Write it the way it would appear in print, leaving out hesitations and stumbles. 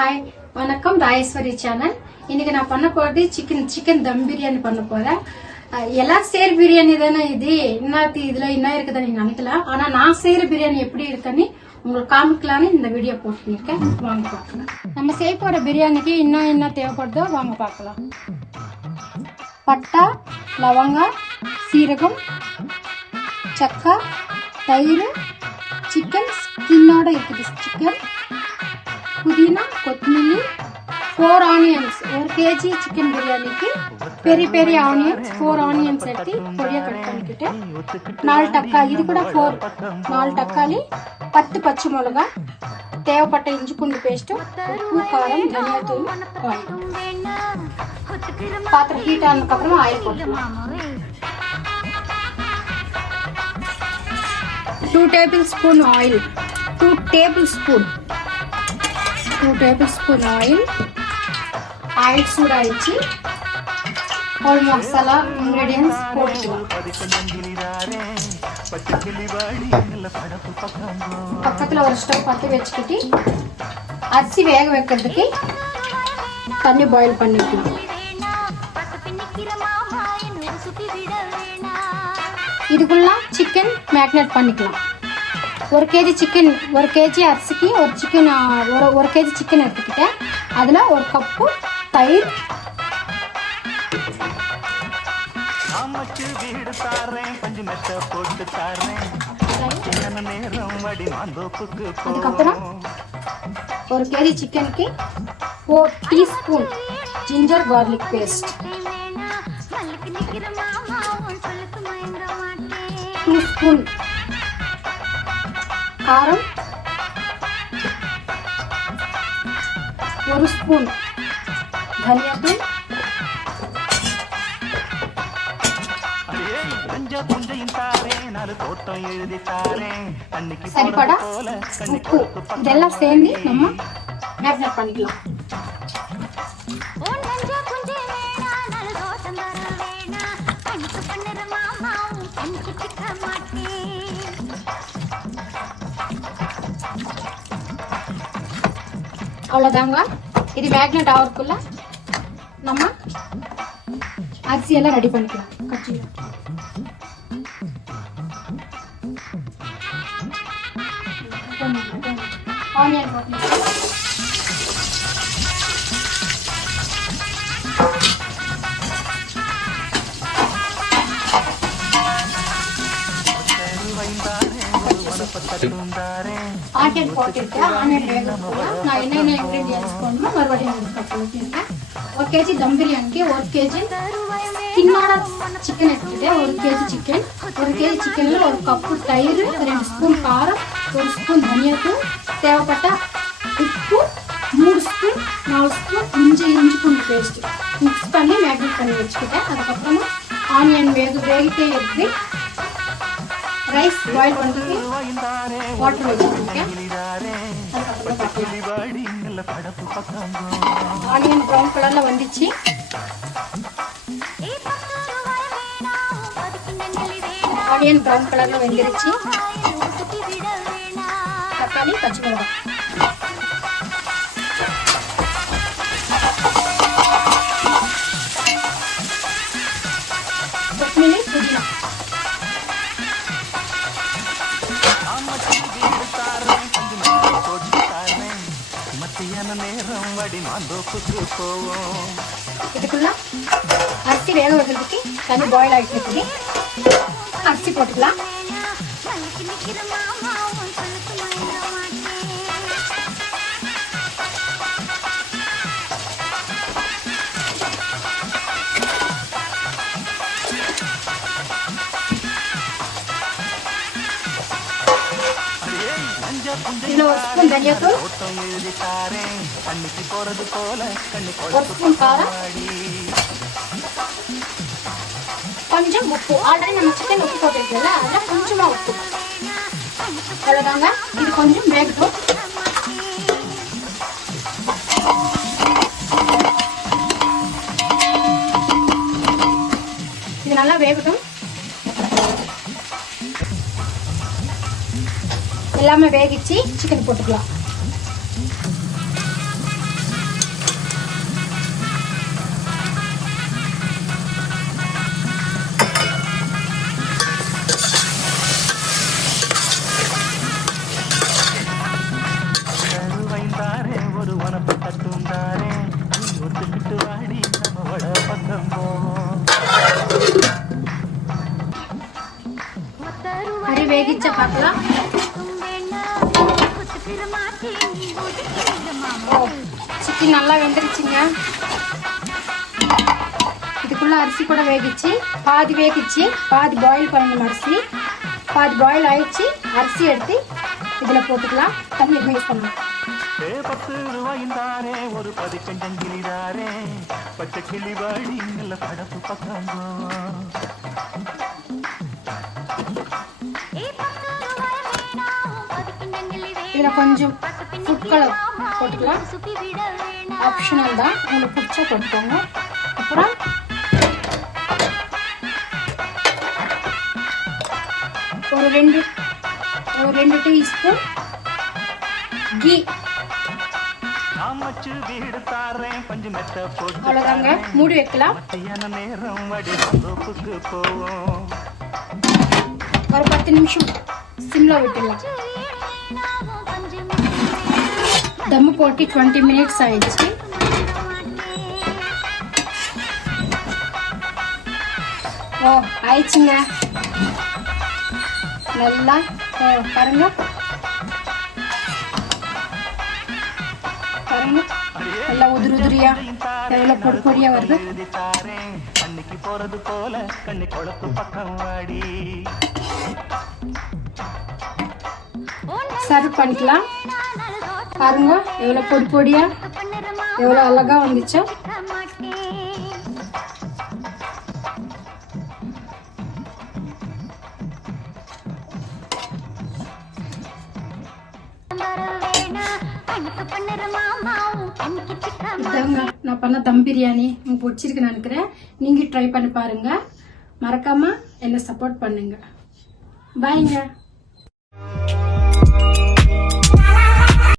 Hi வணக்கம் ராயேஸ்வரி channel. இன்னைக்கு நான் பண்ண போறது சிக்கன் தம் பிரியாணி பண்ண போறேன். எல்லாம் செய்யற பிரியாணி தானே இது, இதுல என்ன இருக்குதுன்னு நீங்க நினைக்கலாம். ஆனா நான் செய்யற பிரியாணி எப்படி இருக்குன்னு உங்களுக்கு காமிக்கலான்னு இந்த வீடியோ போட்டுருக்கேன். வாங்க பார்க்கலாம். நம்ம செய்ய போற பிரியாணிக்கு இன்னும் என்ன தேவைப்படுதோ வாங்க பார்க்கலாம். பட்டை, லவங்கம், சீரகம், சக்கை, தயிர், சிக்கன் ஸ்கின்னோட இருக்குது சிக்கன், புதினா, கொத்தமல்லி, 4 ஆனியன்ஸ். 1 kg சிக்கன் பிரியாணிக்கு பெரிய ஆனியன்ஸ் 4 ஆனியன்ஸ் எடுத்து பொடியா கட் பண்ணிக்கிட்டு 4 தக்காளி, இது கூட 4 தக்காளி, 10 பச்சை மிளகாய், தேவைப்பட்ட இஞ்சி பூண்டு பேஸ்ட், உப்பு, காரம், தனியாத்தூள், ஆயில். பாத்திரம் ஹீட் ஆனதுக்கு அப்புறமா ஆயில் போட்டுக்கலாம். 2 டேபிள்ஸ்பூன் ஆயில், 2 டேபிள்ஸ்பூன் ஆயில் சூடாயிடுச்சு. ஆல் மசாலா இன்கிரீடியன்ஸ் போட்டுக்கலாம். பக்கத்தில் ஒரு ஸ்டவ் பற்றி வச்சுக்கிட்டு அரிசி வேக வைக்கிறதுக்கு தண்ணி பாயில் பண்ணிக்கலாம். இதுக்குள்ள சிக்கன் மேக்னேட் பண்ணிக்கலாம். 1 kg சிக்கன், 1 kg அரிசிக்கு ஒரு kg சிக்கன் எடுத்துக்கிட்டேன். அதில் 1 கப்பு தயிர், அதுக்கப்புறம் 1 kg சிக்கனுக்கு 4 teaspoon ginger garlic paste, 2 spoon காரம், 1 ஸ்பூன் தனியாத்தூள், சரிபடா உப்பு. இதெல்லாம் சேர்ந்து நம்ம மேரினேட் பண்ணிக்கலாம். அவ்வளோதாங்க. இது மேக்னேட் ஆகிறதுக்குள்ள நம்ம அரிசியெல்லாம் ரெடி பண்ணிக்கலாம். ஆனியன் போட்டுக்கலாம். ஆனியன் போட்டுருக்கேன். ஆனியன் வேகலாம். நான் என்னென்ன இன்க்ரீடியன்ஸ் போடணுமோ மறுபடியும் சொல்லியிருக்கேன். 1 kg தம் பிரியாணிக்கு 1 kg ஸ்கின்னோட சிக்கன் எடுத்துக்கிட்டேன். 1 kg சிக்கன், 1 kg சிக்கனில் 1 கப்பு தயிர், 2 ஸ்பூன் காரம், 1 ஸ்பூன் தனியாத்தூள், தேவைப்பட்ட உப்பு, 3 ஸ்பூன் 4 ஸ்பூன் இஞ்சி பூண்டு பேஸ்ட் மிக்ஸ் பண்ணி மேக்னேட் பண்ணி வச்சுக்கிட்டேன். அதுக்கப்புறமா ஆனியன் வேகிட்டே எடுத்து ரைஸ் பாயில் பண்ணுறதுக்கு வாட்டர் வச்சுருக்கேன். ஆனியன் ப்ரௌன் கலரில் வந்துச்சு. ஆனியன் ப்ரௌன் கலரில் வெந்துருச்சு. தக்காளி, பச்சை மிளகாய், கொத்தமல்லி, புதினா, இதுக்குள்ள அரிசி வேக வைக்கிறதுக்கு தண்ணி பாயில் ஆகிட்டு இருக்குது. அரிசி போட்டுக்கலாம். இதில் 1 ஸ்பூன் தனியாத்தூள், 1 ஸ்பூன் காரம், கொஞ்சம் உப்பு. ஆல்ரெடி நம்ம சிக்கன் உப்பு போட்டுருக்கல, அதில் கொஞ்சமா உப்பு. அவ்வளோதாங்க. இது கொஞ்சம் வேகட்டும். இது நல்லா வேகட்டும். எல்லாமே வேகிச்சு சிக்கன் போட்டுக்கலாம். பார்க்கலாம். சிக்கன் நல்லா வெந்துருச்சுங்க. இதுக்குள்ள அரிசி கூட வேகிச்சு, பாதி வேகிச்சு, பாதி பாயில் பண்ணணும். அரிசி பாதி பாயில் ஆயிடுச்சு. அரிசி எடுத்து இதுல போட்டுக்கலாம். தண்ணி மிக்ஸ் பண்ணலாம். 10 ரூபாய்ந்தாரே ஒரு 15 கிளிதாரே பச்சை கிளி வாடி நல்ல படப்பு பக்காங்கோ. இதுல கொஞ்சம் ஃபுட் கலர் போட்டுக்கலாம். ஆப்ஷனல் தான், உங்களுக்கு பிடிச்சா போட்டுக்கோங்க. அப்புறம் ஒரு 2 டீஸ்பூன் கீ. அவ்வளவுதாங்க, மூடி வைக்கலாம். ஒரு 10 நிமிஷம் சிம்ல விட்டுலாம். தம்மு போட்டு 20 மினிட்ஸ் ஆயிடுச்சு. ஆயிடுச்சுங்க. நல்லா பாருங்க பாருங்க, நல்லா உதிரியா எவ்வளவு பொடி பொடியா வருது. சர்வ் பண்ணிக்கலாம். பாருங்க எவ்வளவு பொடி பொடியா எவ்வளவு அழகா வந்துச்சு. இதாங்க நான் பண்ண தம் பிரியாணி. உங்களுக்கு பிடிச்சிருக்குன்னு நினைக்கிறேன். நீங்க ட்ரை பண்ணி பாருங்க. மறக்காம என்ன சப்போர்ட் பண்ணுங்க. பாய்ங்க.